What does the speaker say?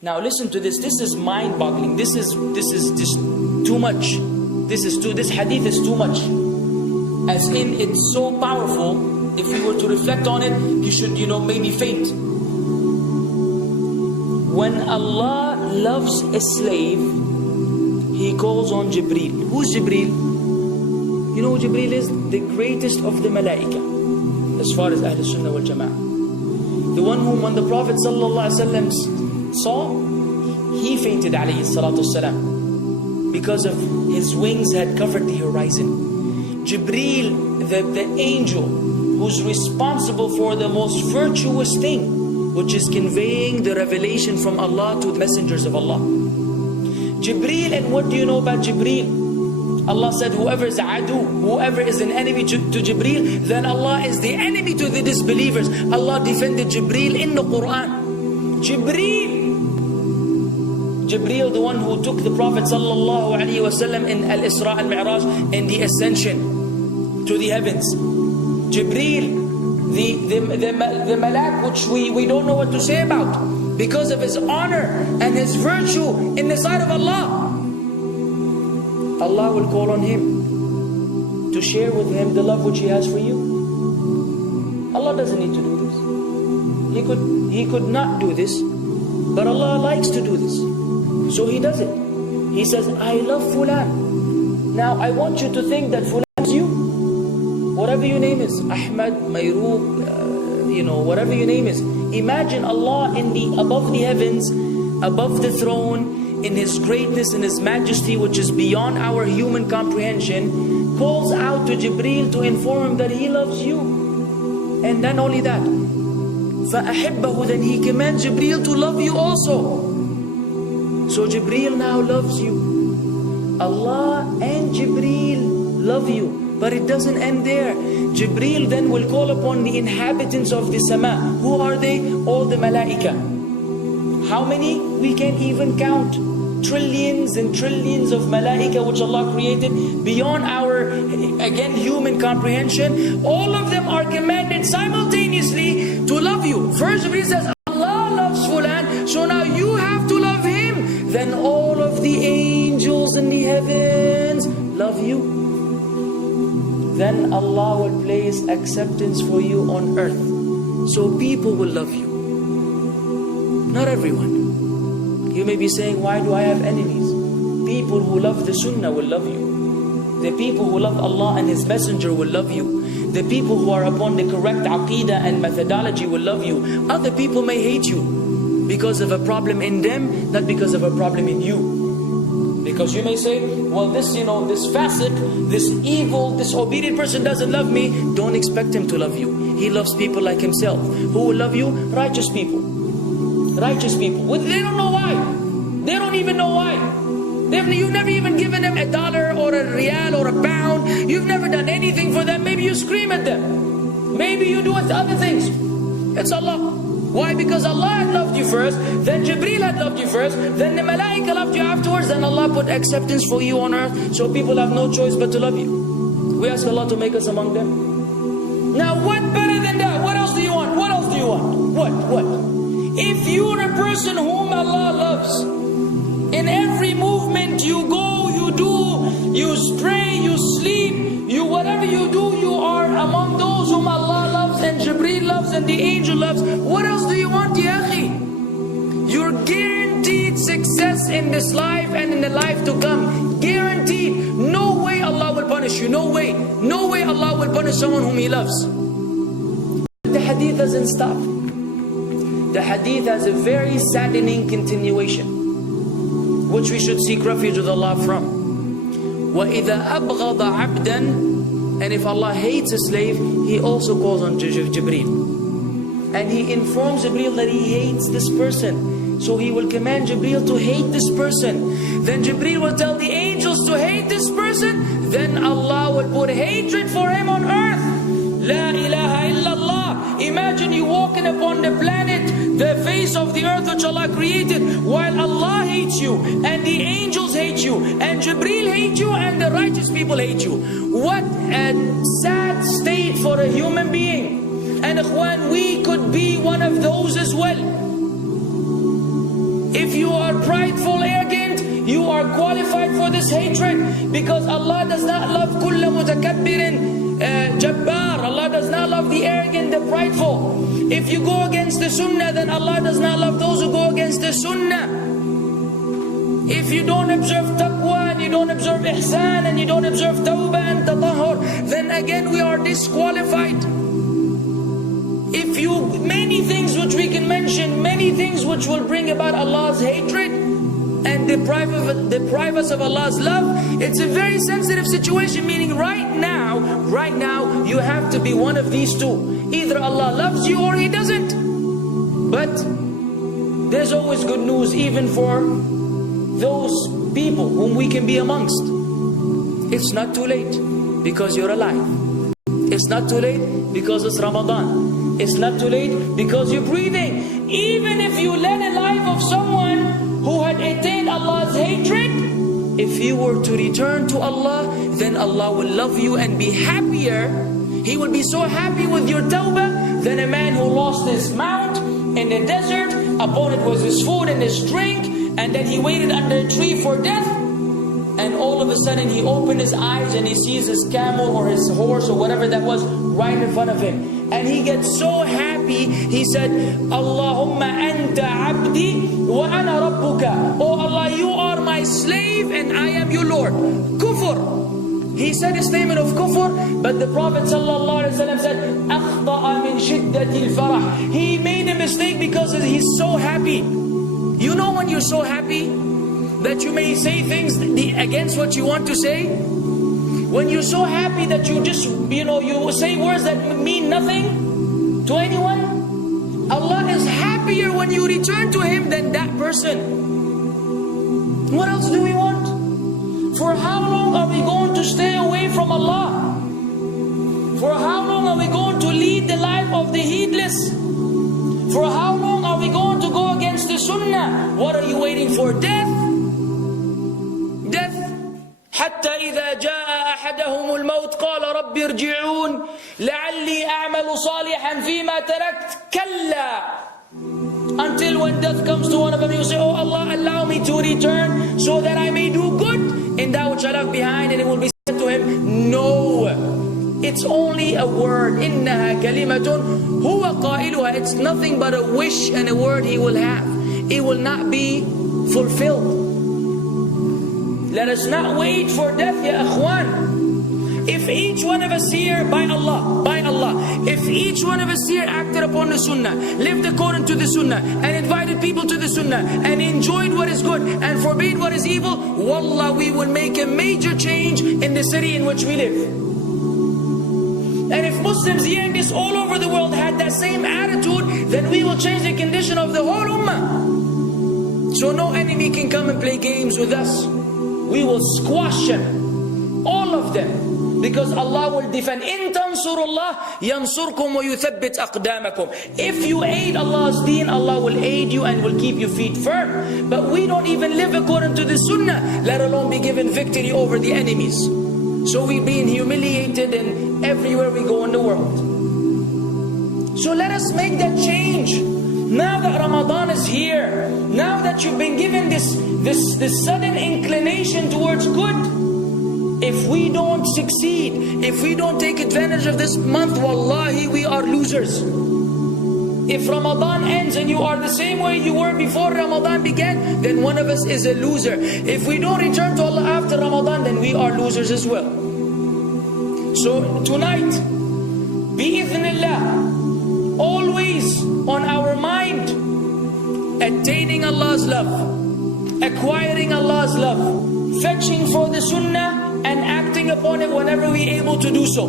Now listen to this. This is mind-boggling. This is just too much. This hadith is too much. As in, it's so powerful. If you were to reflect on it, you should, maybe faint. When Allah loves a slave, He calls on Jibreel. Who's Jibreel? You know who Jibreel is? The greatest of the malaika, as far as Ahl Sunnah wal Jama'ah. The one whom when the Prophet ﷺ saw, he fainted alayhi salatu wasalam, because of his wings had covered the horizon. Jibreel, the angel who's responsible for the most virtuous thing, which is conveying the revelation from Allah to the messengers of Allah. Jibreel, and what do you know about Jibreel? Allah said, whoever is adu, whoever is an enemy to Jibreel, then Allah is the enemy to the disbelievers. Allah defended Jibreel in the Quran. Jibreel, the one who took the Prophet ﷺ in Al-Isra al-Mi'raj, in the ascension to the heavens. Jibreel, the malak, which we don't know what to say about, because of his honor and his virtue in the sight of Allah. Allah will call on him to share with him the love which He has for you. Allah doesn't need to do this. He could not do this, but Allah likes to do this, so He does it. He says, I love Fulan. Now I want you to think that Fulan is you. Whatever your name is, Ahmad, Mayroub, whatever your name is. Imagine Allah above the heavens, above the throne, in His greatness and His majesty, which is beyond our human comprehension, calls out to Jibreel to inform him that He loves you. And then only that, فَأَحِبَّهُ, then He commands Jibreel to love you also. So Jibreel now loves you. Allah and Jibreel love you. But it doesn't end there. Jibreel then will call upon the inhabitants of the sama. Who are they? All the malaika. How many? We can't even count. Trillions and trillions of malaika which Allah created beyond our, again, human comprehension. All of them are commanded simultaneously to love you. First Jibreel says, Allah loves Fulan, so now you have to love him. Then all of the angels in the heavens love you. Then Allah will place acceptance for you on earth. So people will love you. Not everyone. You may be saying, why do I have enemies? People who love the Sunnah will love you. The people who love Allah and His Messenger will love you. The people who are upon the correct aqeedah and methodology will love you. Other people may hate you because of a problem in them, not because of a problem in you. Because you may say, well, this fasiq, this evil, disobedient person doesn't love me. Don't expect him to love you. He loves people like himself. Who will love you? Righteous people. Righteous people. Well, they don't know why. They don't even know why. You've never even given them $1 or a rial or a pound. You've never done anything for them. Maybe you scream at them. Maybe you do other things. It's Allah. Why? Because Allah had loved you first, then Jibreel had loved you first, then the malaika loved you afterwards, then Allah put acceptance for you on earth, so people have no choice but to love you. We ask Allah to make us among them. Now what better than that? What else do you want? What else do you want? What? If you're a person whom Allah loves, in every movement you go, you do, you stray, you sleep, whatever you do, you are among those whom Allah loves and Jibreel loves and the angel loves. What else do you want, ya akhi? You're guaranteed success in this life and in the life to come. Guaranteed. No way Allah will punish you. No way. No way Allah will punish someone whom He loves. The hadith doesn't stop. The hadith has a very saddening continuation, which we should seek refuge with Allah from. وَإِذَا أَبْغَضَ عَبْدًا, and if Allah hates a slave, He also calls on Jibreel. And He informs Jibreel that He hates this person. So He will command Jibreel to hate this person. Then Jibreel will tell the angels to hate this person. Then Allah will put hatred for him on earth. La ilaha illallah. Imagine you walking upon the planet, the face of the earth which Allah created, while Allah hates you, and the angels hate you, and Jibreel hate you, and the righteous people hate you. What a sad state for a human being. And ikhwan, we could be one of those as well. If If you are prideful, arrogant, you are qualified for this hatred, because Allah does not love kulla mutakabbirin jabbar. Allah does not love the arrogant, the prideful. If you go against the sunnah, then Allah does not love those who go against the sunnah. If you don't observe taqwa, and you don't observe ihsan, and you don't observe tawbah and tatahur, then again we are disqualified. If you, many things which we can mention, many things which will bring about Allah's hatred and deprive us of Allah's love. It's a very sensitive situation, meaning right now you have to be one of these two. Either Allah loves you or He doesn't. But there's always good news, even for those people whom we can be amongst. It's not too late because you're alive. It's not too late because it's Ramadan. It's not too late because you're breathing. Even if you led a life of someone who had attained Allah's hatred, if you were to return to Allah, then Allah will love you and be happier. He will be so happy with your tawbah than a man who lost his mount in the desert. Upon it was his food and his drink, and then he waited under a tree for death. And all of a sudden he opened his eyes and he sees his camel or his horse or whatever that was right in front of him. And he gets so happy, he said, Allahumma anta abdi wa ana rabbuka. Oh Allah, you are my slave and I am your Lord. Kufr. He said a statement of kufr, but the Prophet ﷺ said, أخطأ من شدة الفرح. He made a mistake because he's so happy. You know when you're so happy that you may say things against what you want to say? When you're so happy that you just, you say words that mean nothing to anyone? Allah is happier when you return to Him than that person. What else do we want? For how long are we going to stay away from Allah? For how long are we going to lead the life of the heedless? For how long are we going to go against the sunnah? What are you waiting for? Death? Death. حتى إذا جاء أحدهم الموت قال رب ارجعون لعلي أعمل صالحا فيما تركت كلا. Until when death comes to one of them, you say, oh Allah, allow me to return so that I may do good in that which I left behind. And it will be said to him, no. It's only a word. إِنَّهَا كَلِمَةٌ هُوَ قَائِلُهَا. It's nothing but a wish and a word he will have. It will not be fulfilled. Let us not wait for death, ya akhwan. If each one of us here, by Allah, if each one of us here acted upon the sunnah, lived according to the sunnah, and invited people to the sunnah, and enjoyed what is good, and forbade what is evil, wallah, we will make a major change in the city in which we live. And if Muslims hearing this all over the world had that same attitude, then we will change the condition of the whole ummah. So no enemy can come and play games with us. We will squash them, all of them. Because Allah will defend. إِن تَنْصُرُ اللَّهِ يَنْصُرْكُمْ وَيُثَبِّتْ أَقْدَامَكُمْ. If you aid Allah's deen, Allah will aid you and will keep your feet firm. But we don't even live according to the sunnah, let alone be given victory over the enemies. So we're being humiliated in everywhere we go in the world. So let us make that change. Now that Ramadan is here, now that you've been given this sudden inclination towards good, if we don't succeed, if we don't take advantage of this month, wallahi, we are losers. If Ramadan ends and you are the same way you were before Ramadan began, then one of us is a loser. If we don't return to Allah after Ramadan, then we are losers as well. So tonight, bi'idhnillah, always on our mind, attaining Allah's love, acquiring Allah's love, fetching for the sunnah, and acting upon it whenever we're able to do so.